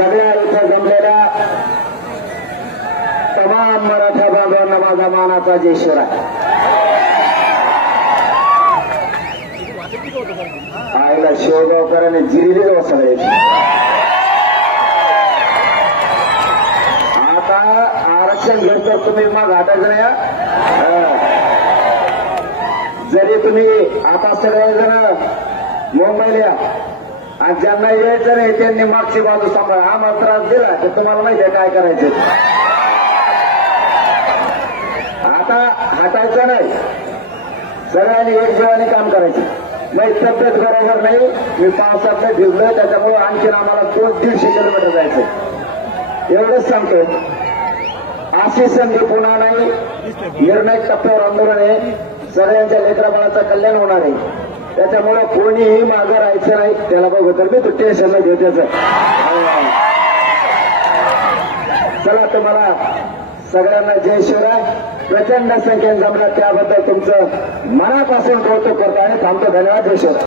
सगळ्या इथं जमलेल्या तमाम मराठा बांधवांना माझा मानाचा जयश्वर आहे आईला शिवगावकरांनी जिरिले जाऊ हो सगळे. आता आरक्षण घेत तर तुम्ही मग हटायचं या. जरी तुम्ही आता सगळेजण मुंबईला आणि ज्यांना यायचं नाही त्यांनी मागची बाजू सांभाळा. हा त्रास दिला तर तुम्हाला माहिती आहे काय करायचं. आता हटायचं नाही. सगळ्यांनी एक जीवाने काम करायचं. नाही तब्येत बरोबर नाही. मी पावसात भिजलोय त्याच्यामुळे आणखीन आम्हाला दोन दीडशे किलोमीटर जायचं एवढंच सांगतो अशी संधी पुन्हा नाही. निर्णय टप्प्यावर आंदोलन आहे. सगळ्यांच्या लेकराबाळाचं कल्याण होणार आहे. त्याच्यामुळे कोणीही मागं राहायचं नाही. त्याला बघू तर मी तू टेन्शन नाही त्याचं. चला तुम्हाला सगळ्यांना जय शिवराय. प्रचंड संख्येने जमला त्याबद्दल तुमचं मनापासून कौतुक करतो आणि थांबतो. धन्यवाद जय शिवराय.